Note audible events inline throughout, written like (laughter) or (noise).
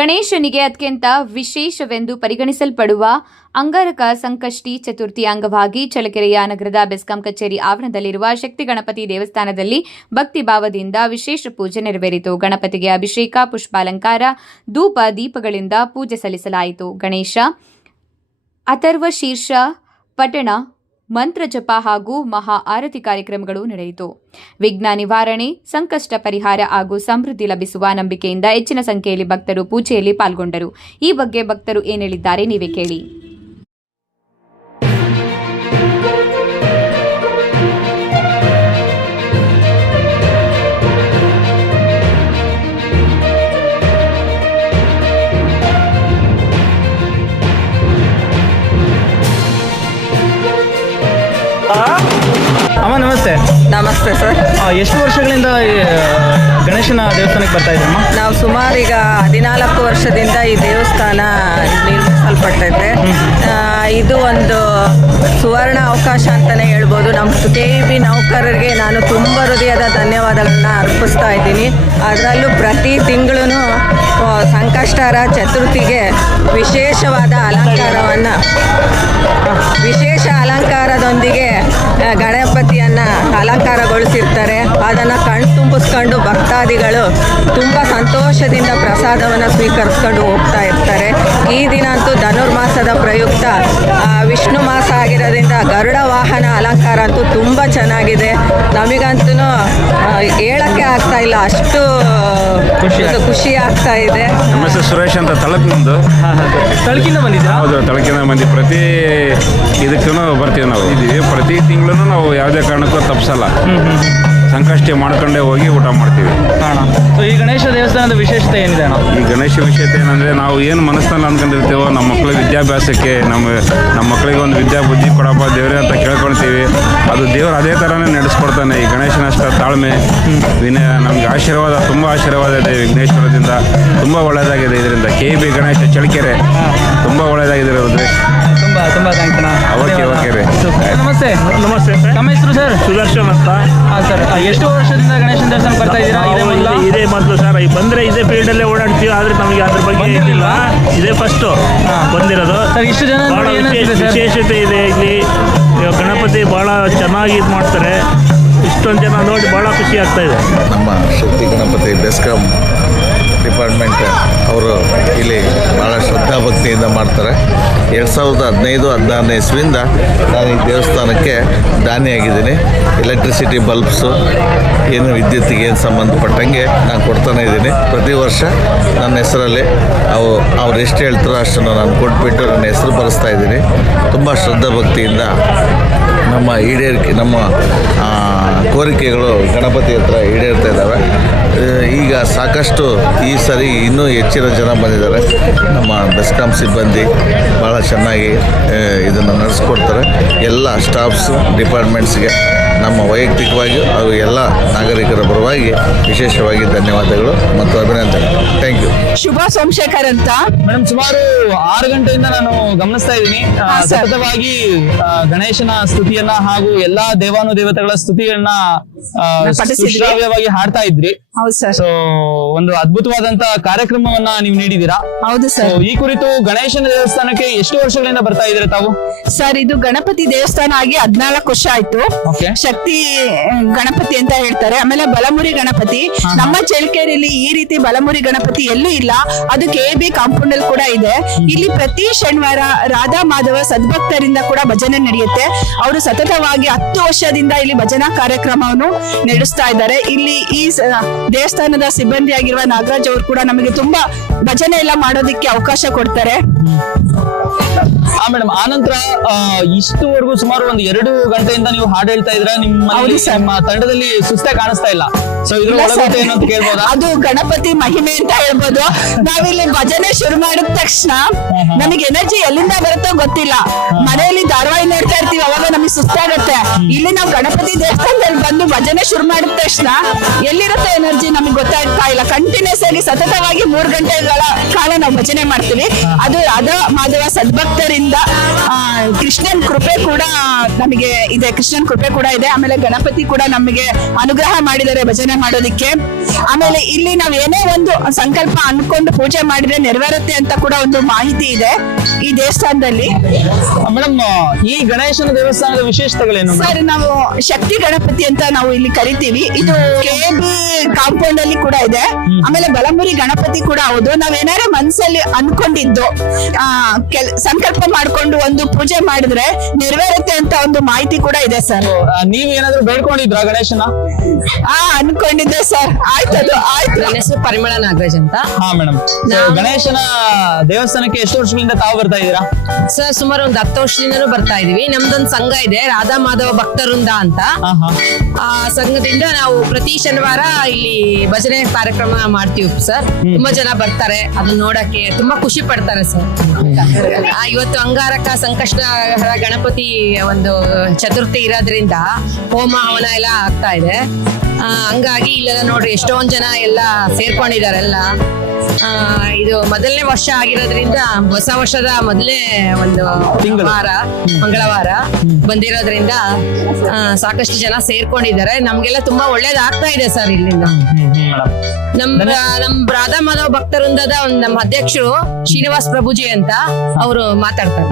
ಗಣೇಶನಿಗೆ ಅತ್ಯಂತ ವಿಶೇಷವೆಂದು ಪರಿಗಣಿಸಲ್ಪಡುವ ಅಂಗಾರಕ ಸಂಕಷ್ಟಿ ಚತುರ್ಥಿ ಅಂಗವಾಗಿ ಚಳ್ಳಕೆರೆಯ ನಗರದ ಬೆಸ್ಕಾಂ ಕಚೇರಿ ಆವರಣದಲ್ಲಿರುವ ಶಕ್ತಿ ಗಣಪತಿ ದೇವಸ್ಥಾನದಲ್ಲಿ ಭಕ್ತಿ ಭಾವದಿಂದ ವಿಶೇಷ ಪೂಜೆ ನೆರವೇರಿತು. ಗಣಪತಿಗೆ ಅಭಿಷೇಕ, ಪುಷ್ಪಾಲಂಕಾರ, ಧೂಪ, ದೀಪಗಳಿಂದ ಪೂಜೆ ಸಲ್ಲಿಸಲಾಯಿತು. ಗಣೇಶ, ಅಥರ್ವ ಶೀರ್ಷ, ಪಠಣ ಮಂತ್ರ ಜಪ ಹಾಗೂ ಮಹಾ ಆರತಿ ಕಾರ್ಯಕ್ರಮಗಳು ನಡೆಯಿತು. ವಿಘ್ನ ನಿವಾರಣೆ, ಸಂಕಷ್ಟ ಪರಿಹಾರ ಹಾಗೂ ಸಮೃದ್ಧಿ ಲಭಿಸುವ ನಂಬಿಕೆಯಿಂದ ಹೆಚ್ಚಿನ ಸಂಖ್ಯೆಯಲ್ಲಿ ಭಕ್ತರು ಪೂಜೆಯಲ್ಲಿ ಪಾಲ್ಗೊಂಡರು. ಈ ಬಗ್ಗೆ ಭಕ್ತರು ಏನ್ ಹೇಳಿದ್ದಾರೆ, ನೀವೇ ಕೇಳಿ. ನಮಸ್ತೆ. ನಮಸ್ತೆ ಸರ್. ಎಷ್ಟು ವರ್ಷಗಳಿಂದ ಈ, ಆ, ಗಣೇಶನ ದೇವಸ್ಥಾನಕ್ಕೆ ಬರ್ತಾ ಇದ್ದೀರಮ್ಮ ನಾವು ಸುಮಾರು ಈಗ ಹದಿನಾಲ್ಕು ವರ್ಷದಿಂದ ಈ ದೇವಸ್ಥಾನ ನಿರ್ಮಿಸಲ್ಪಟ್ಟೈತೆ ಆ, ಇದು ಒಂದು ಸುವರ್ಣ ಅವಕಾಶ ಅಂತಲೇ ಹೇಳ್ಬೋದು. ನಮ್ಮ ಕೆ ಬಿ ನೌಕರರಿಗೆ ನಾನು ತುಂಬ ಹೃದಯದ ಧನ್ಯವಾದಗಳನ್ನ ಅರ್ಪಿಸ್ತಾ ಇದ್ದೀನಿ. ಅದರಲ್ಲೂ ಪ್ರತಿ ತಿಂಗಳು ಸಂಕಷ್ಟರ ಚತುರ್ಥಿಗೆ ವಿಶೇಷವಾದ ಅಲಂಕಾರವನ್ನು ವಿಶೇಷ ಅಲಂಕಾರದೊಂದಿಗೆ ಆ, ಗಣಪತಿಯನ್ನು ಅಲಂಕಾರಗೊಳಿಸಿರ್ತಾರೆ ಅದನ್ನು ತುಂಬಿಸ್ಕೊಂಡು ಭಕ್ತಾದಿಗಳು ತುಂಬ ಸಂತೋಷದಿಂದ ಪ್ರಸಾದವನ್ನು ಸ್ವೀಕರಿಸ್ಕೊಂಡು ಹೋಗ್ತಾ ಇರ್ತಾರೆ. ಈ ದಿನ ಅಂತೂ ಧನುರ್ಮಾಸದ ಪ್ರಯುಕ್ತ. ವಿಷ್ಣು ಮಾಸ ಆಗಿರೋದ್ರಿಂದ ಗರುಡ ವಾಹನ ಅಲಂಕಾರ ಅಂತೂ ತುಂಬ ಚೆನ್ನಾಗಿದೆ. ನಮಗಂತೂ ಹೇಳಕ್ಕೆ ಆಗ್ತಾ ಇಲ್ಲ. ಅಷ್ಟು ಖುಷಿ ಖುಷಿ ಆಗ್ತಾ ಇದೆ. ನಮ್ಮ ಹೆಸರು ಸುರೇಶ್ ಅಂತ ತಳಕ್ ನಮ್ಮದು ತಳಕಿನ ಬಂದಿದ್ದೀರಾ? ಹೌದು ತಳಕಿನ ಬಂದಿ. ಪ್ರತಿ ಇದಕ್ಕೂ ಬರ್ತೀವಿ ನಾವು. ಇದೀವಿ ಪ್ರತಿ ತಿಂಗಳು ನಾವು ಯಾವುದೇ ಕಾರಣಕ್ಕೂ ತಪ್ಪಿಸಲ್ಲ ಸಂಕಷ್ಟಿ ಮಾಡ್ಕೊಂಡೇ ಹೋಗಿ ಊಟ ಮಾಡ್ತೀವಿ. ಸೊ ಈ ಗಣೇಶ ದೇವಸ್ಥಾನದ ವಿಶೇಷತೆ ಏನಿದೆ ಅಣ್ಣ? ಈ ಗಣೇಶ ವಿಶೇಷತೆ ಏನಂದರೆ ನಾವು ಏನು ಮನಸ್ಸಿನಲ್ಲಿ ಅಂದ್ಕೊಂಡಿರ್ತೀವೋ ನಮ್ಮ ಮಕ್ಕಳ ವಿದ್ಯಾಭ್ಯಾಸಕ್ಕೆ ನಮ್ಮ ನಮ್ಮ ಮಕ್ಕಳಿಗೆ ಒಂದು ವಿದ್ಯಾ ಬುದ್ಧಿ ಕೊಡಪ್ಪ ದೇವರೇ ಅಂತ ಕೇಳ್ಕೊಳ್ತೀವಿ. ಅದು ದೇವರು ಅದೇ ಥರನೇ ನಡೆಸ್ಕೊಡ್ತಾನೆ ಈ ಗಣೇಶನಷ್ಟ ತಾಳ್ಮೆ. ವಿನಯ ನಮಗೆ ಆಶೀರ್ವಾದ ತುಂಬ ಆಶೀರ್ವಾದ ಇದೆ ವಿಘ್ನೇಶ್ವರದಿಂದ. ತುಂಬ ಒಳ್ಳೆಯದಾಗಿದೆ ಇದರಿಂದ. ಕೆ ಬಿ ಗಣೇಶ ಚಳಿಕೆರೆ ತುಂಬ ಒಳ್ಳೆಯದಾಗಿದೆ ತುಂಬ ತುಂಬ ಥ್ಯಾಂಕ್ಸ್ ಅಣ್ಣ. ಓಕೆ, ಓಕೆ ರೀ. ಸರ್, ನಮಸ್ತೆ. ನಮಸ್ತೆ ತಮ್ಮ ಹೆಸರು ಸರ್? ಸುದರ್ಶನ್ ಅಂತ. ಹಾಂ ಸರ್. ಎಷ್ಟು ವರ್ಷದಿಂದ ಗಣೇಶನ ದರ್ಶನ ಬರ್ತಾ ಇದ್ದೀರಾ? ಇದೇ ಮೊದಲ? ಇದೇ- ಮೊದಲು ಸರ್. ಈ ಬಂದ್ರೆ ಇದೇ ಫೀಲ್ಡ್ ಅಲ್ಲೇ ಓಡಾಡ್ತೀವಿ ಆದರೆ ನಮಗೆ ಅದ್ರ ಬಗ್ಗೆ ಏನಿಲ್ಲ. ಇದೇ ಫಸ್ಟು ಬಂದಿರೋದು. ಸರ್ ಇಷ್ಟು ಜನ ಬಹಳ ವಿಶೇಷತೆ ಇದೆ ಇಲ್ಲಿ. ಇವಾಗ ಗಣಪತಿ ಭಾಳ ಚೆನ್ನಾಗಿ ಇದು ಮಾಡ್ತಾರೆ. ಇಷ್ಟೊಂದು ಜನ ನೋಡಿ ಭಾಳ ಖುಷಿ ಆಗ್ತಾ ಇದೆ. ನಮ್ಮ ಶಕ್ತಿ ಗಣಪತಿ ಬೆಸ್ಕಾಂ ಡಿಪಾರ್ಟ್ಮೆಂಟ್ ಅವರು ಇಲ್ಲಿ ಶ್ರದ್ಧಾಭಕ್ತಿಯಿಂದ ಮಾಡ್ತಾರೆ. ಎರಡು ಸಾವಿರದ ಹದಿನೈದು, ಹದಿನಾರನೇ ಇಸ್ವಿಯಿಂದ ನಾನು ಈ ದೇವಸ್ಥಾನಕ್ಕೆ ದಾನಿಯಾಗಿದ್ದೀನಿ. ಎಲೆಕ್ಟ್ರಿಸಿಟಿ ಬಲ್ಬ್ಸು ಏನು ವಿದ್ಯುತ್ತಿಗೆ ಏನು ಸಂಬಂಧಪಟ್ಟಂಗೆ ನಾನು ಕೊಡ್ತಾನೆ ಇದ್ದೀನಿ. ಪ್ರತಿ ವರ್ಷ ನನ್ನ ಹೆಸರಲ್ಲಿ ಅವು, ಅವ್ರು ಎಷ್ಟು ಹೇಳ್ತಾರೋ ಅಷ್ಟನ್ನು ನಾನು ಕೊಟ್ಬಿಟ್ಟು ನನ್ನ ಹೆಸರು ಬರೆಸ್ತಾ ಇದ್ದೀನಿ. ತುಂಬ ಶ್ರದ್ಧಾಭಕ್ತಿಯಿಂದ ನಮ್ಮ ಈಡೇರಿಕೆ, ನಮ್ಮ ಕೋರಿಕೆಗಳು ಗಣಪತಿ ಹತ್ರ ಈಡೇರ್ತಾ ಇದ್ದಾವೆ. ಈಗ ಸಾಕಷ್ಟು ಈ ಸರಿ ಇನ್ನೂ ಹೆಚ್ಚಿನ ಜನ ಬಂದಿದ್ದಾರೆ. ನಮ್ಮ ಬೆಸ್ಕಾಂ ಸಿಬ್ಬಂದಿ ಭಾಳ ಚೆನ್ನಾಗಿ ಇದನ್ನು ನಡೆಸ್ಕೊಡ್ತಾರೆ. ಎಲ್ಲ ಸ್ಟಾಫ್ಸು ಡಿಪಾರ್ಟ್ಮೆಂಟ್ಸ್ಗೆ ನಮ್ಮ ವೈಯಕ್ತಿಕವಾಗಿ ಹಾಗೂ ಎಲ್ಲ ನಾಗರಿಕರ ಪರವಾಗಿ ವಿಶೇಷವಾಗಿ ಧನ್ಯವಾದಗಳು ಮತ್ತು ಅಭಿನಂದನೆ ಥ್ಯಾಂಕ್ ಯು ಶುಭ ಸೋಮಶೇಖರ್ ಅಂತ. ಮೇಡಮ್ ಸುಮಾರು ಆರು ಗಂಟೆಯಿಂದ ನಾನು ಗಮನಿಸ್ತಾ ಇದ್ದೀನಿ. ಸತತವಾಗಿ ಗಣೇಶನ ಸ್ತುತಿಯನ್ನ ಹಾಗೂ ಎಲ್ಲಾ ದೇವಾನುದೇವತೆಗಳ ಸ್ತುತಿಗಳನ್ನ ಆ, ಪಠಿಸಿದ್ರಿ. ಸುಶ್ರಾವ್ಯವಾಗಿ ಹಾಡ್ತಾ ಇದ್ರಿ. ಹೌದು ಸರ್. ಸೊ ಒಂದು ಅದ್ಭುತವಾದಂತ ಕಾರ್ಯಕ್ರಮವನ್ನ ನೀವು ನೀಡಿದೀರಾ ಹೌದು ಸರ್. ಈ ಕುರಿತು ಗಣೇಶನ ದೇವಸ್ಥಾನಕ್ಕೆ ಎಷ್ಟು ವರ್ಷಗಳಿಂದ ಬರ್ತಾ ಇದ್ರೆ ತಾವು? ಸರ್ ಇದು ಗಣಪತಿ ದೇವಸ್ಥಾನ ಆಗಿ ಹದ್ನಾಲ್ಕು ವರ್ಷ ಆಯ್ತು. ಶಕ್ತಿ ಗಣಪತಿ ಅಂತ ಹೇಳ್ತಾರೆ. ಆಮೇಲೆ ಬಲಮುರಿ ಗಣಪತಿ. ನಮ್ಮ ಚಳ್ಳಕೆರೆಯಲ್ಲಿ ಈ ರೀತಿ ಬಲಮುರಿ ಗಣಪತಿ ಎಲ್ಲೂ ಇಲ್ಲ. ಅದು ಕೆ ಬಿ ಕಾಂಪೌಂಡ್ ಅಲ್ಲಿ ಕೂಡ ಇದೆ. ಇಲ್ಲಿ ಪ್ರತಿ ಶನಿವಾರ ರಾಧಾ ಮಾಧವ ಸದ್ಭಕ್ತರಿಂದ ಕೂಡ ಭಜನೆ ನಡೆಯುತ್ತೆ. ಅವರು ಸತತವಾಗಿ ಹತ್ತು ವರ್ಷದಿಂದ ಇಲ್ಲಿ ಭಜನಾ ಕಾರ್ಯಕ್ರಮವನ್ನು ನಡೆಸ್ತಾ ಇದ್ದಾರೆ. ಇಲ್ಲಿ ಈ ದೇವಸ್ಥಾನದ ಸಿಬ್ಬಂದಿ ಆಗಿರುವ ನಾಗರಾಜ್ ಅವರು ಕೂಡ ನಮಗೆ ತುಂಬಾ ಭಜನೆ ಎಲ್ಲ ಮಾಡೋದಕ್ಕೆ ಅವಕಾಶ ಕೊಡ್ತಾರೆ. ಆ ಮೇಡಮ್ ಆನಂತರ ಇಷ್ಟುವರೆಗೂ ಸುಮಾರು ಒಂದು ಎರಡು ಗಂಟೆಯಿಂದ ನೀವು ಹಾಡು ಹೇಳ್ತಾ ಇದ್ರ ನಿಮ್ಮ ತಂಡದಲ್ಲಿ ಸುಸ್ತೆ ಕಾಣಿಸ್ತಾ ಇಲ್ಲ. ಸೊ ಇದ್ರ ಇಲ್ಲ ಏನು ಅಂತ ಕೇಳ್ಬೋದಾ? ಅದು ಗಣಪತಿ ಮಹಿಮೆ ಅಂತ ಹೇಳ್ಬೋದು. ನಾವಿಲ್ಲಿ ಭಜನೆ ಶುರು ಮಾಡಿದ ತಕ್ಷಣ ನಮಗೆ ಎನರ್ಜಿ ಎಲ್ಲಿಂದ ಬರುತ್ತೋ ಗೊತ್ತಿಲ್ಲ. ಮನೆಯಲ್ಲಿ ಧಾರವಾಹಿ ನೋಡ್ತಾ ಇರ್ತೀವಿ ಅವಾಗ ನಮಗೆ ಸುಸ್ತಾಗತ್ತೆ. ಇಲ್ಲಿ ನಾವು ಗಣಪತಿ ದೇವಸ್ಥಾನದಲ್ಲಿ ಬಂದು ಭಜನೆ ಶುರು ಮಾಡಿದ ತಕ್ಷಣ ಎಲ್ಲಿರುತ್ತೆ ಎನರ್ಜಿ ನಮಗೆ ಗೊತ್ತಾಗ್ತಾ ಇಲ್ಲ. ಕಂಟಿನ್ಯೂಸ್ ಆಗಿ ಸತತವಾಗಿ ಮೂರ್ ಗಂಟೆಗಳ ಕಾಲ ನಾವು ಭಜನೆ ಮಾಡ್ತೀವಿ. ಅದು ರಾಧಾ ಮಾಧವ ಸದ್ಭಕ್ತರಿಂದ ಆ, ಕೃಷ್ಣನ್ ಕೃಪೆ ಕೂಡ ನಮಗೆ ಇದೆ. ಕೃಷ್ಣನ್ ಕೃಪೆ ಕೂಡ ಇದೆ. ಆಮೇಲೆ ಗಣಪತಿ ಕೂಡ ನಮಗೆ ಅನುಗ್ರಹ ಮಾಡಿದರೆ ಭಜನೆ ಮಾಡೋದಿಕ್ಕೆ. ಆಮೇಲೆ ಇಲ್ಲಿ ನಾವ್ ಏನೇ ಒಂದು ಸಂಕಲ್ಪ ಅನ್ಕೊಂಡು ಪೂಜೆ ಮಾಡಿದ್ರೆ ನೆರವೇರುತ್ತೆ ಅಂತ ಕೂಡ ಒಂದು ಮಾಹಿತಿ ಇದೆ ಈ ದೇವಸ್ಥಾನದಲ್ಲಿ. ಮೇಡಮ್ ಈ ಗಣೇಶನ ದೇವಸ್ಥಾನದ ವಿಶೇಷತೆಗಳೇನು? ಸರ್ ನಾವು ಶಕ್ತಿ ಗಣಪತಿ ಅಂತ ನಾವು ಇಲ್ಲಿ ಕರಿತೀವಿ. ಇದು ಕೆ ಬಿ ಕಾಂಪೌಂಡ್ ಅಲ್ಲಿ ಕೂಡ ಇದೆ. ಆಮೇಲೆ ಬಲಮುರಿ ಗಣಪತಿ ಕೂಡ ಹೌದು. ನಾವೇನಾರ ಮನ್ಸಲ್ಲಿ ಅನ್ಕೊಂಡಿದ್ದು ಆ ಕೆಲ್ ಸಂಕಲ್ಪ ಮಾಡ್ಕೊಂಡು ಒಂದು ಪೂಜೆ ಮಾಡಿದ್ರೆ ನೆರವೇರುತ್ತೆ ಅಂತ ಒಂದು ಮಾಹಿತಿ ಕೂಡ ಇದೆ ಸರ್. ನೀವು ಏನಾದ್ರು ಬೇಡ್ಕೊಂಡಿದ್ರ ಗಣೇಶನ? ಆ ಅನ್ಕೊಂಡಿದ್ದೆ ಸರ್ ಆಯ್ತದು ಆಯ್ತು. ನನ್ನ ಹೆಸರು ಪರಿಮಳ ನಾಗರಾಜ್ ಅಂತ. ಹಾ ಮೇಡಮ್ ಗಣೇಶನ ದೇವಸ್ಥಾನಕ್ಕೆ ಎಷ್ಟು ವರ್ಷಗಳಿಂದ ತಾವು ಬರ್ತಾ ಇದ್ದೀರಾ? ಸರ್ ಸುಮಾರು ಒಂದು ಹತ್ತು ವರ್ಷದಿಂದನೂ ಬರ್ತಾ ಇದೀವಿ. ನಮ್ದೊಂದು ಸಂಘ ಇದೆ ರಾಧಾ ಮಾಧವ ಭಕ್ತರುಂದ ಅಂತ. ಹಾ ಹಾ. ಆ ಸಂಘದಿಂದ ನಾವು ಪ್ರತಿ ಶನಿವಾರ ಇಲ್ಲಿ ಭಜನೆ ಕಾರ್ಯಕ್ರಮ ಮಾಡ್ತೀವಿ ಸರ್ ತುಂಬಾ ಜನ ಬರ್ತಾರೆ ಅದನ್ನ ನೋಡಕ್ಕೆ ತುಂಬಾ ಖುಷಿ ಪಡ್ತಾರೆ ಸರ್ ಆ, ಇವತ್ತು ಅಂಗಾರಕ ಸಂಕಷ್ಟ ಗಣಪತಿ ಒಂದು ಚತುರ್ಥಿ ಇರೋದ್ರಿಂದ ಹೋಮ ಹವನ ಎಲ್ಲ ಆಗ್ತಾ ಇದೆ. ಹಂಗಾಗಿ ಇಲ್ಲೆಲ್ಲ ನೋಡ್ರಿ ಎಷ್ಟೊಂದ್ ಜನ ಎಲ್ಲ ಸೇರ್ಕೊಂಡಿದಾರೆಲ್ಲ. ಇದು ಮೊದಲನೇ ವರ್ಷ ಆಗಿರೋದ್ರಿಂದ ಹೊಸ ವರ್ಷದ ಮೊದಲೇ ಒಂದು. ವಾರ ಮಂಗಳವಾರ ಬಂದಿರೋದ್ರಿಂದ ಸಾಕಷ್ಟು ಜನ ಸೇರ್ಕೊಂಡಿದ್ದಾರೆ. ನಮ್ಗೆಲ್ಲ ತುಂಬಾ ಒಳ್ಳೇದಾಗ್ತಾ ಇದೆ ಸರ್ ಇಲ್ಲಿಂದ. ನಮ್ ನಮ್ ರಾಧಾ ಮಾಧವ್ ಭಕ್ತವೃಂದದ ಒಂದ್ ನಮ್ಮ ಅಧ್ಯಕ್ಷರು ಶ್ರೀನಿವಾಸ್ ಪ್ರಭುಜಿ ಅಂತ ಅವರು ಮಾತಾಡ್ತಾರೆ.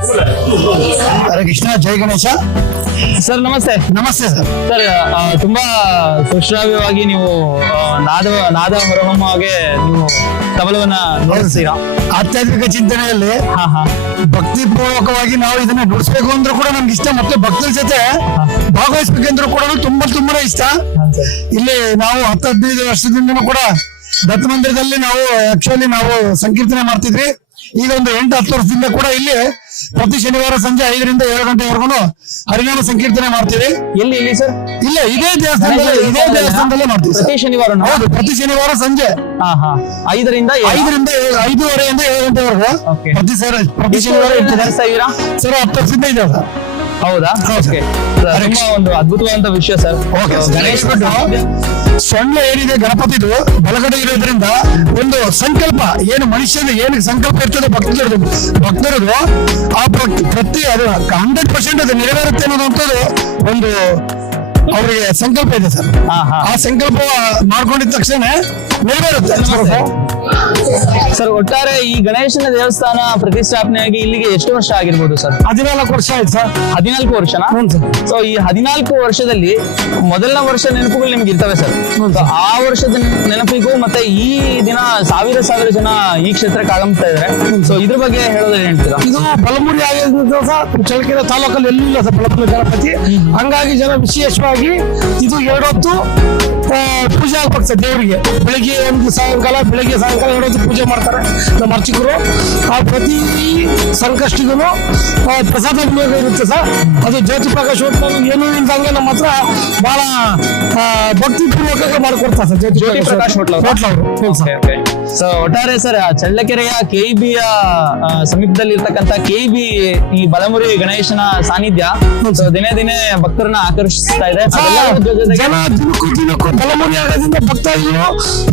ಹರೇ ಕೃಷ್ಣ ಜೈ ಗಣೇಶ. ಸರ್ ನಮಸ್ತೆ. ನಮಸ್ತೆ ಸರ್. ಸರ್ ಆ, ತುಂಬಾ ಸುಶ್ರಾವ್ಯವಾಗಿ ನೀವು ಆ, ನಾದ ನಾದ ಹೊರಹೊಮ್ಮುವಾಗೆ ನೀವು ತಬಲವನ್ನ ನುಡಿಸ್ತೀರಾ ಆಧ್ಯಾತ್ಮಿಕ ಚಿಂತನೆಯಲ್ಲಿ ಹಾ ಹಾ. ಭಕ್ತಿ ಪೂರ್ವಕವಾಗಿ ನಾವು ಇದನ್ನ ನುಡಿಸ್ಬೇಕು ಅಂದ್ರೂ ಕೂಡ ನಮ್ಗೆ ಇಷ್ಟ. ಮತ್ತೆ ಭಕ್ತರ ಜೊತೆ ಭಾಗವಹಿಸ್ಬೇಕಂದ್ರೂ ಕೂಡ ತುಂಬಾ ತುಂಬಾ ಇಷ್ಟ. ಇಲ್ಲಿ ನಾವು ಹತ್ತು ಹದಿನೈದು ವರ್ಷದಿಂದನೂ ಕೂಡ ದತ್ತ ಮಂದಿರದಲ್ಲಿ ನಾವು ಆಕ್ಚುಲಿ ನಾವು ಸಂಕೀರ್ತನೆ ಮಾಡ್ತಿದ್ವಿ. ಈಗ ಒಂದು ಎಂಟು ಹತ್ತು ವರ್ಷದಿಂದ ಕೂಡ ಇಲ್ಲಿ ಪ್ರತಿ ಶನಿವಾರ ಸಂಜೆ ಐದರಿಂದ ಏಳು ಗಂಟೆವರೆಗೂ ಹರಿನಾಮ ಸಂಕೀರ್ತನೆ ಮಾಡ್ತೀವಿ. ಎಲ್ಲಿ ಇಲ್ಲಿ ಸರ್? ಇಲ್ಲ ಇದೇ ದೇವಸ್ಥಾನದಲ್ಲಿ ಇದೇ ದೇವಸ್ಥಾನದಲ್ಲೇ ಮಾಡ್ತೀವಿ. ಪ್ರತಿ ಶನಿವಾರ ಹೌದು ಪ್ರತಿ ಶನಿವಾರ ಸಂಜೆ. ಹಾ ಹಾ. ಐದರಿಂದ. ಐದರಿಂದ ಐದೂವರೆಯಿಂದ ಏಳು ಗಂಟೆವರೆಗೂ. ಪ್ರತಿ ಸರ್ ಪ್ರತಿ ಶನಿವಾರ ಇರ್ತದೆ ಸರ್ ಹತ್ತು ವರ್ಷದಿಂದ ಇದೆ ಸರ್. ಹೌದಾ? ಸರ್. ತುಂಬಾ ಒಂದು ಅದ್ಭುತವಾದಂತ ವಿಷಯ ಸರ್. ಓಕೆ ಗಣೇಶ ಸೊಳ್ಳೆ ಏನಿದೆ ಗಣಪತಿದು ಬಲಗಡೆ ಇರೋದ್ರಿಂದ ಒಂದು ಸಂಕಲ್ಪ ಏನು ಮನುಷ್ಯನ ಏನು ಸಂಕಲ್ಪ ಇರ್ತದೆ ಭಕ್ತರದು ಭಕ್ತರದು ಆ ಪ್ರ- ಪ್ರತಿ ಅದು ಹಂಡ್ರೆಡ್ ಪರ್ಸೆಂಟ್ ಅದು ನೆರವೇರುತ್ತೆ ಅನ್ನೋದಂಥದ್ದು ಒಂದು ಅವರಿಗೆ ಸಂಕಲ್ಪ ಇದೆ ಸರ್. ಆ ಸಂಕಲ್ಪ ಮಾಡ್ಕೊಂಡಿದ ತಕ್ಷಣ ನೆರವೇರುತ್ತೆ. ಸರ್ ಒಟ್ಟಾರೆ ಈ ಗಣೇಶನ ದೇವಸ್ಥಾನ ಪ್ರತಿಷ್ಠಾಪನೆಯಾಗಿ ಇಲ್ಲಿಗೆ ಎಷ್ಟು ವರ್ಷ ಆಗಿರ್ಬೋದು ಸರ್? ಹದಿನಾಲ್ಕು ವರ್ಷ ಆಯ್ತು ಸರ್. ಹದಿನಾಲ್ಕು ವರ್ಷನಾ? ಹ್ಞೂ ಸರ್. ಸೊ ಈ ಹದಿನಾಲ್ಕು ವರ್ಷದಲ್ಲಿ ಮೊದಲನೇ ವರ್ಷ ನೆನಪುಗಳು ನಿಮ್ಗೆ ಇರ್ತವೆ ಸರ್. ಆ ವರ್ಷದ ನೆನಪಿಗೂ ಮತ್ತೆ ಈ ದಿನ ಸಾವಿರ ಸಾವಿರ ಜನ ಈ ಕ್ಷೇತ್ರಕ್ಕೆ ಆಗಮಿಸ್ತಾ ಇದಾರೆ. ಸೊ ಇದ್ರ ಬಗ್ಗೆ ಹೇಳೋದ್ರೆ ಹೇಳ್ತೀರಾ? ಇದು ಬಲಮುರಿ ಆಗಿರೋದ್ರಿಂದ ಸಹ ಚಳ್ಳಕೆರೆ ತಾಲೂಕಲ್ಲಿ ಎಲ್ಲಿಲ್ಲ ಸರ್ ಬಲಮುರಿ ಗಣಪತಿ. ಹಂಗಾಗಿ ಜನ ವಿಶೇಷವಾಗಿ ಇದು ಎರಡೊತ್ತು ಪೂಜಾ ಪೂಜೆ ಆಗ್ಬೇಕು ಸರ್ ದೇವರಿಗೆ. ಬೆಳಿಗ್ಗೆ ಒಂದು ಸಾಯಂಕಾಲ ಬೆಳಿಗ್ಗೆ ಸಾಯಂಕಾಲ ಎರಡೊತ್ತು ಪೂಜೆ ಮಾಡ್ತಾರೆ ನಮ್ಮ ಅರ್ಚಕರು. ಆ ಪ್ರತಿ ಸಂಕಷ್ಟಿಗೂ ಪ್ರಸಾದ ವಿನಿಯೋಗ ಇರುತ್ತೆ ಸರ್. ಅದು ಜ್ಯೋತಿ ಪ್ರಕಾಶ್ ಏನು ಏನೂ ಇಲ್ದಂಗೆ ನಮ್ಮ ಹತ್ರ ಬಹಳ ಭಕ್ತಿ ಪೂರ್ವಕವಾಗಿ ಮಾಡಿಕೊಡ್ತಾರೆ ಸರ್ ಜ್ಯೋತಿ ಪ್ರಕಾಶ್ ಸೊ ಒಟ್ಟಾರೆ ಸರ್ ಚಳ್ಳಕೆರೆಯ ಕೆಇಬಿಯ ಸಮೀಪದಲ್ಲಿ ಇರ್ತಕ್ಕಂಥ ಬಿ ಈ ಬಲಮುರಿ ಗಣೇಶನ ಸಾನ್ನಿಧ್ಯ. ಸೊ ದಿನೇ ದಿನೇ ಭಕ್ತರನ್ನ ಆಕರ್ಷಿಸ್ತಾ ಇದೆ. ಜನ ದಿನಕ್ಕೂ ದಿನಕ್ಕೂ ಬಲಮುರಿ ಆಗೋದ್ರಿಂದ ಭಕ್ತಾದಿಗಳು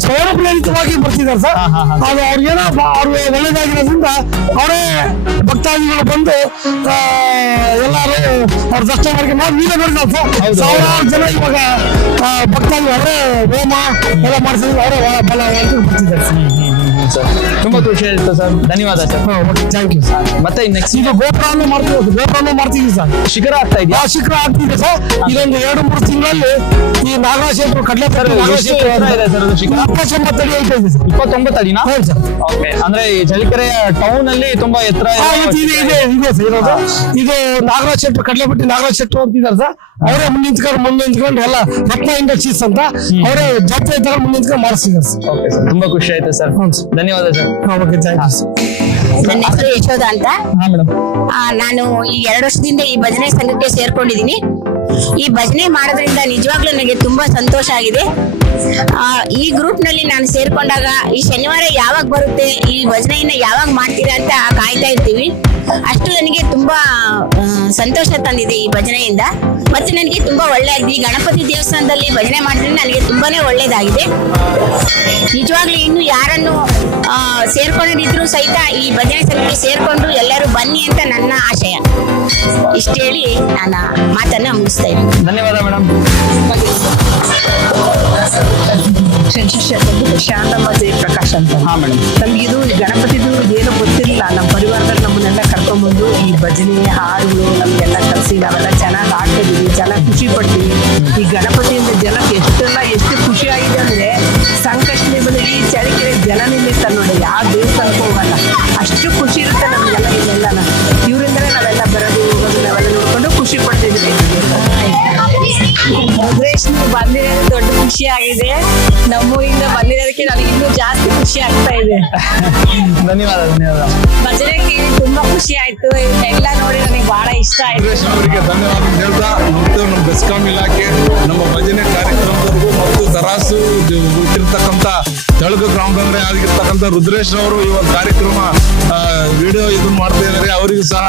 ಸ್ವಯಂ ಪ್ರೇರಿತವಾಗಿ ಬರ್ತಿದ್ದಾರೆ ಸರ್. ಅದು ಅವ್ರಿಗೇನೋ ಅವ್ರಿಗೆ ಒಳ್ಳೇದಾಗಿರೋದ್ರಿಂದ ಅವರೇ ಭಕ್ತಾದಿಗಳು ಬಂದು ಎಲ್ಲರೂ ಅವ್ರ ದರ್ಶನ ಮಾಡ್ಕೊಂಡು ನಾವು ನೀವೇ ನೋಡಿದ ನಾವು ಸಾವಿರಾರು ಜನ ಇವಾಗ ಭಕ್ತಾದಿಗಳು ಅವರೇ ಹೋಮ ಎಲ್ಲ ಮಾಡಿಸಿದ್ರು ಅವರೇ ಬಲ ಬರ್ತಿದ್ದಾರೆ ಸರ್ ಸರ್ ತುಂಬಾ ಖುಷಿ ಆಯ್ತು ಸರ್ ಧನ್ಯವಾದ ಸರ್ ಥ್ಯಾಂಕ್ ಯು ಸರ್ ಮತ್ತೆ ನೆಕ್ಸ್ಟ್ ಈಗ ಗೋಪುರನೂ ಮಾಡ್ತೀವಿ ಗೋಪ್ರಾನು ಮಾಡ್ತೀವಿ ಸರ್ ಶಿಖರ ಆಗ್ತಾ ಇದೆಯಾ? ಆ ಶಿಖರ ಆಗ್ತಿದೆ ಸರ್ ಇದೊಂದು ಎರಡು ಮೂರು ತಿಂಗಳಲ್ಲಿ ಈ ನಾಗರಾಜೇಂದ್ರ ಕಡಲೆ ಸರ್ ಇದೆ ಸರ್ ಅದು ಶಿಖರ? ಇಪ್ಪತ್ತೊಂಬತ್ತು ಅಡಿ ಐತೆ ಇದೆ ಸರ್ ಇಪ್ಪತ್ತೊಂಬತ್ತು ಅಡಿನಾ? ಹೌದು ಸರ್ ಓಕೆ ಅಂದ್ರೆ ಈ ಚಳ್ಳಕೆರೆ ಟೌನ್ ಅಲ್ಲಿ ತುಂಬಾ ಎತ್ತರ ಇರೋ ಇದು ಇದೆ ಇದೆ ಇದೆ ಸರ್ ಇರೋದು. ಇದು ನಾಗರಾಜ್ ಶೆಟ್ರು ಕಡಲೆಪಟ್ಟಿ ನಾಗರಾಜ್ ಶೆಟ್ರು ಅಂತಿದ್ದಾರೆ ಸರ್ ಅವರೇ ಮುಂದೆ ನಿಂತ್ಕೊಂಡು ಮುಂದೆ ನಿಂತ್ಕೊಂಡು ಎಲ್ಲ ರತ್ನ ಇಂಡಸ್ಟ್ರೀಸ್ ಅಂತ ಅವರೇ ಜಾತ್ರೆ ಇದ್ದಾಗ ಮುಂದೆ ನಿಂತ್ಕೊಂಡು ಮಾಡಿಸ್ತಿದ್ದಾರೆ ಸರ್ ಓಕೆ ಸರ್ ತುಂಬಾ ಖುಷಿ ಆಯ್ತು ಸರ್ ಹ್ಞೂ ಸರ್ ಧನ್ಯವಾದ ಸರ್. ಓಕೆ ಥ್ಯಾಂಕ್ ಯು ನನ್ನ ಹೆಸರು ಯಶೋಧ ಅಂತ. ಹಾ ಮೇಡಮ್ ಆ, ನಾನು ಈ ಎರಡು ವರ್ಷದಿಂದ ಈ ಭಜನೆ ಸಂಘಕ್ಕೆ ಸೇರ್ಕೊಂಡಿದ್ದೀನಿ. ಈ ಭಜನೆ ಮಾಡೋದ್ರಿಂದ ನಿಜವಾಗ್ಲೂ ನನಗೆ ತುಂಬಾ ಸಂತೋಷ ಆಗಿದೆ. ಆ, ಈ ಗ್ರೂಪ್ನಲ್ಲಿ ನಾನು ಸೇರ್ಕೊಂಡಾಗ ಈ ಶನಿವಾರ ಯಾವಾಗ ಬರುತ್ತೆ ಈ ಭಜನೆಯನ್ನ ಯಾವಾಗ ಮಾಡ್ತೀರಾ ಅಂತ ಕಾಯ್ತಾ ಇರ್ತೀವಿ. ಅಷ್ಟು ನನಗೆ ತುಂಬಾ ಸಂತೋಷ ತಂದಿದೆ ಈ ಭಜನೆಯಿಂದ. ಮತ್ತೆ ನನಗೆ ತುಂಬಾ ಈ ಗಣಪತಿ ದೇವಸ್ಥಾನದಲ್ಲಿ ಭಜನೆ ಮಾಡಿದ್ರೆ ನನಗೆ ತುಂಬಾನೇ ಒಳ್ಳೇದಾಗಿದೆ ನಿಜವಾಗ್ಲೂ ಇನ್ನು ಯಾರನ್ನು ಸೇರ್ಕೊಂಡಿದ್ರು ಸಹಿತ ಈ ಭಜನೆ ಸಂಘಕ್ಕೆ ಸೇರ್ಕೊಂಡು ಎಲ್ಲರೂ ಬನ್ನಿ ಅಂತ ನನ್ನ ಆಶಯ. ಇಷ್ಟ ಹೇಳಿ ನಾನು ಮಾತನ್ನ ಮುಗಿಸ್ತಾ ಇದ್ದೀನಿ. ಧನ್ಯವಾದ ಮೇಡಮ್. ಶಾಂತಮ್ಮ ಜಯಪ್ರಕಾಶ್ ಅಂತ ಹಾ ಮೇಡಮ್ ಇದು ಗಣಪತಿದು ಏನು ಗೊತ್ತಿರಲಿಲ್ಲ ನಮ್ಮ ಪರಿವಾರದಲ್ಲಿ ನಮ್ಮನ್ನೆಲ್ಲ ಕರ್ಕೊಂಡ್ಬಂದು ಈ ಭಜನೆ, ಹಾಡುಗಳು ನಮ್ಗೆಲ್ಲ ಕಲಿಸಿ, ನಾವೆಲ್ಲ ಚೆನ್ನಾಗಿ ಆಡ್ತಿದ್ವಿ ಚೆನ್ನಾಗಿ ಖುಷಿ ಪಡ್ತೀವಿ. ಈ ಗಣಪತಿಯಿಂದ ಜನಕ್ಕೆ ಎಷ್ಟೆಲ್ಲ, ಎಷ್ಟು ಖುಷಿ ಆಗ್ತಾ ಇದೆ. (laughs) ಧನ್ಯವಾದ ಧನ್ಯವಾದ ಭಜನೆ ಕೇಳಿ ತುಂಬಾ ಖುಷಿ ಆಯ್ತು. ಎಲ್ಲ ಇಷ್ಟ ಆಯ್ತು. ಅವರಿಗೆ ಧನ್ಯವಾದ ಹೇಳ್ತಾ ಮತ್ತು ನಮ್ಮ ಬೆಸ್ಕಾಂ ಇಲಾಖೆ ನಮ್ಮ ಭಜನೆ ಕಾರ್ಯಕ್ರಮದವರೆಗೂ ಮತ್ತು ತರಾಸು ಹುಟ್ಟಿರ್ತಕ್ಕಂಥ ತೆಳಗು ಬಂದ್ರೆ ಆಗಿರ್ತಕ್ಕಂಥ ರುದ್ರೇಶ್ ಅವರು ಈ ಒಂದು ಕಾರ್ಯಕ್ರಮ ವಿಡಿಯೋ ಇದು ಮಾಡ್ತಾ ಇದ್ದಾರೆ. ಅವರಿಗೂ ಸಹ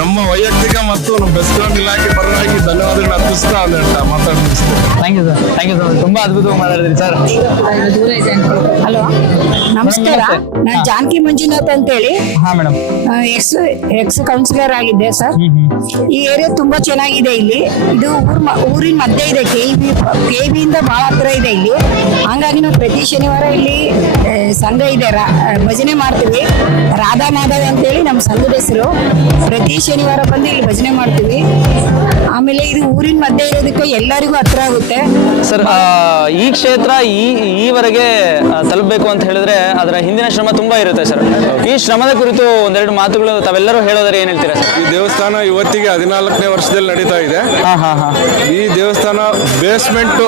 ನಮ್ಮ ವೈಯಕ್ತಿಕ ಮತ್ತು ನಮ್ಮ ಬೆಸ್ಕಾಂ ಇಲಾಖೆ ಪರವಾಗಿ ಧನ್ಯವಾದಗಳು ಅರ್ಪಿಸ್ತಾ ಅಂತ ಹೇಳ್ತಾ ಮಾತಾಡಿ ಮುಗಿಸ್ತೇನೆ thank you sir thank you sir ತುಂಬಾ ಅದ್ಭುತವಾಗಿ ಮಾತಾಡಿದ್ರಿ ಸರ್. ಹಲೋ ನಮಸ್ಕಾರ. ನಾನು ಜಾನಕಿ ಮಂಜುನಾಥ್ ಅಂತೇಳಿ. ಹಾ ಮೇಡಮ್ ಎಕ್ಸ್ ಎಕ್ಸ್ ಕೌನ್ಸಿಲರ್ ಆಗಿದ್ದೆ ಸರ್ ಈ ಏರಿಯಾ ತುಂಬಾ ಚೆನ್ನಾಗಿದೆ ಇಲ್ಲಿ. ಇದು ಊರ್ ಊರಿನ ಮಧ್ಯೆ ಇದೆ ಕೆ ಬಿ ಕೆ ಬಹಳ ಹತ್ರ ಇದೆ ಇಲ್ಲಿ. ಹಂಗಾಗಿ ನಾವು ಪ್ರತಿ ಶನಿವಾರ ಇಲ್ಲಿ ಸಂಘ ಇದೆ ಭಜನೆ ಮಾಡ್ತೀವಿ. ರಾಧಾ ಮಾಧವ್ ಅಂತೇಳಿ ನಮ್ಮ ಸಂಘದ ಹೆಸರು. ಪ್ರತಿ ಶನಿವಾರ ಬಂದು ಇಲ್ಲಿ ಭಜನೆ ಮಾಡ್ತೀವಿ. ಆಮೇಲೆ ಇದು ಊರಿನ ಮಧ್ಯೆ ಇರೋದಕ್ಕೆ ಎಲ್ಲರಿಗೂ ಹತ್ರ ಆಗುತ್ತೆ. ಸರ್ ಆ, ಈ ಕ್ಷೇತ್ರ ಈ ಈವರೆಗೆ ಆ, ತಲುಪಬೇಕು ಅಂತ ಹೇಳಿದ್ರೆ ಅದರ ಹಿಂದಿನ ಶ್ರಮ ತುಂಬಾ ಇರುತ್ತೆ ಸರ್. ಈ ಶ್ರಮದ ಕುರಿತು ಒಂದೆರಡು ಮಾತುಗಳು ತಾವೆಲ್ಲರೂ ಹೇಳೋದ್ರೆ ಏನ್ ಹೇಳ್ತೀರಾ ಸರ್? ಈ ದೇವಸ್ಥಾನ ಇವತ್ತಿಗೆ ಹದಿನಾಲ್ಕನೇ ವರ್ಷದಲ್ಲಿ ನಡೀತಾ ಇದೆ. ಹಾ ಹಾ ಹಾ. ಈ ದೇವಸ್ಥಾನ ಬೇಸ್ಮೆಂಟ್